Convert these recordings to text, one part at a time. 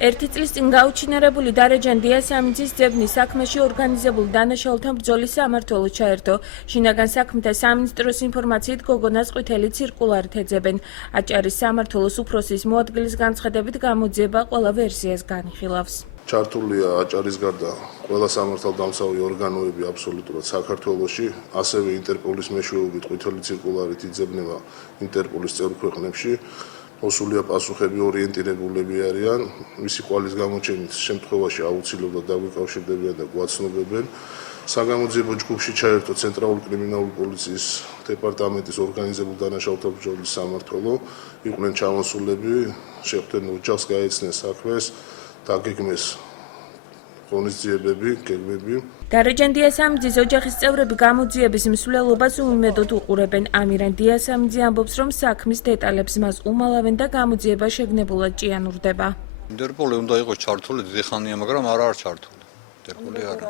ერთი წლის წინ გაუჩინარებული დარეჯან დიასამიძის ძებნის საქმეში ორგანიზებული დანაშაულთა ბრძოლის სამმართველო ჩაერთო. შინაგან საქმეთა სამინისტროს ინფორმაციით გოგონას ყვითელი ცირკულარით ეძებენ. აჭარის სამმართველოს უფროსის მოადგილის განცხადებით გამოძიება ყველა ვერსიას განიხილავს. ჩართულია აჭარის გარდა ყველა სამართალდამცავი ორგანოები აბსოლუტურად საქართველოში, ასევე ინტერპოლის მეშვეობით ყვითელი ცირკულარით იძებნება ინტერპოლის წევრ ქვეყნებში. მოსულია პასუხები ორიენტირებულები არიან, მისი ყვალის გამოჩენის შემთხვევაში აუცილებლად დაგვიკავშირდებიან და გვაცნობებენ. საგამოძიებო ჯგუფში ჩაერთო ცენტრალური კრიმინალური პოლიციის დეპარტამენტის ორგანიზებულ დანაშაულთა ბრძოლის სამმართველო, იყვნენ ჩამოსულები, შეხვდნენ ოჯახს, გაეცნენ საქმეს, დაგეგმეს ღონისძიებები, გეგმები. დარეჯან დიასამიძის ოჯახის წევრები გამოძიების მსვლელობას უიმედოდ უყურებენ. ამირან დიასამიძე ამბობს, რომ საქმის დეტალებს მას უმალავენ და გამოძიება შეგნებულად ჭიანურდება. ინტერპოლი უნდა იყოს ჩართული დიდი ხანია, მაგრამ არა არ ჩართული. ინტერპოლი არა.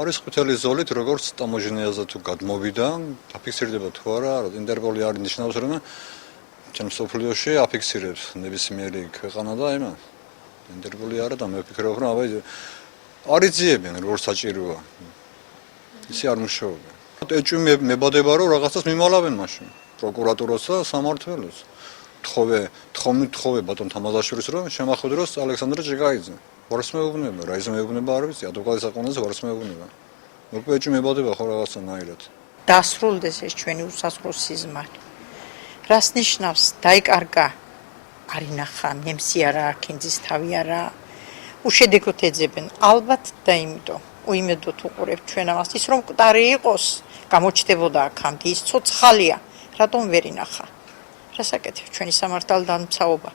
არის ყვითელი ზოლით, როგორც ტამოჟინიაზე თუ გადმოვიდა, დაფიქსირდება თუ არა, ინტერპოლი არ ნიშნავს, რომ ჩემ სოფლიოში აფიქსირებს ნებისმიერი ქვეყანა და აიმა. ინტერპოლი არა და მე ვფიქრობ, რომ არიძიებენ, როგორც საჭიროა. ისე არ მუშაობენ. ეჭვი მებადება, რომ რაღაცას მიმალავენ მაშინ. პროკურატურას და სამმართველოს. თხოვე ბატონ თამაზაშვილის, რომ შემახვედროს ალექსანდრე ჭიკაიძე. ვარს მეუბნება, რა ის მეუბნება არ ვიცი, ადვოკატის საქმეზე ვარს მეუბნება. მოკლედ ეჭვი მებადება ხო რაღაცანაირად. დასრულდეს ეს ჩვენი უსასრულო ზმანი. რას ნიშნავს დაიკარგა? არ ინახა ნემსი არა, ქინძის თავი არა. უშედეგოდ ეძებენ, ალბათ და უიმედოდ უყურებთ ჩვენ ამას. ის რომ მკვდარი იყოს, გამოჩნდებოდა აქამდე, ის ცოცხალია, რატომ ვერ ინახა? რასაკეთებ ჩვენი სამართალდამცავობა?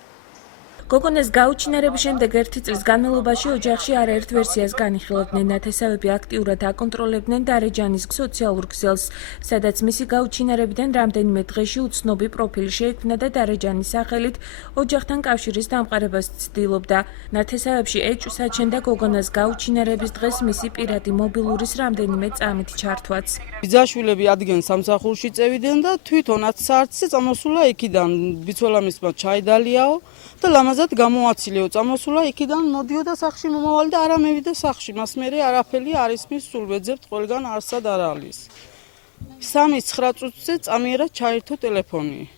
გოგონას გაუჩინარების შემდეგ ერთი წლის განმავლობაში ოჯახში არაერთ ვერსიას განიხილავდნენ. ნათესავები აქტიურად აკონტროლებდნენ დარეჯანის სოციალურ ქსელს, სადაც მისი გაუჩინარებიდან რამდენიმე დღეში უცნობი პროფილი შეიქმნა და დარეჯანის სახელით ოჯახთან კავშირის დამყარებას ცდილობდა. ნათესავებში ეჭვს აჩენდა გოგონას გაუჩინარების დღეს მისი პირადი მობილურის რამდენიმე წამით ჩართვაც. ბიძაშვილები ადგენს სამსახურში წევიდნენ და თვითონაც საერთზე წამოსულა იქიდან, ბიცოლამისმა ჩაიდალიაო და ლამაზად გამოაცილეო, წამოსულა იქიდან მოდიოდა სახში მომავალი და არა მევიდა სახში. მას მერე არაფერი არ ისმის, სულ ვეძებთ ყველგან არსად არ არის. 3:09 წუთზე წამიერად ჩაერთო ტელეფონი.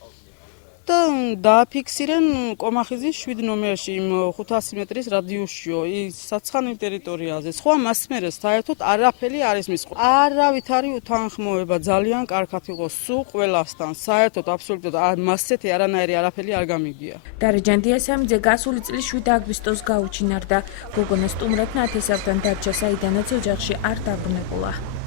და დააფიქსირენ კომახიზის 7 ნომერში, 500 მეტრის რადიუსშიო, ის საცხანი ტერიტორიაზე. სხვა მას მერე საერთოდ არაფერი არ ისმის. არავითარი უთანხმოება ძალიან კარგად იყოს სულ ყველასთან. საერთოდ აბსოლუტურად მასეთი არანაირი არაფერი არ გამიგია. დარეჯან დიასამიძე გასული წლის 7 აგვისტოს გაუჩინარდა. გოგონა სტუმრად ნათესავთან დარჩა, საიდანაც ოჯახში არ დაბრუნებულა.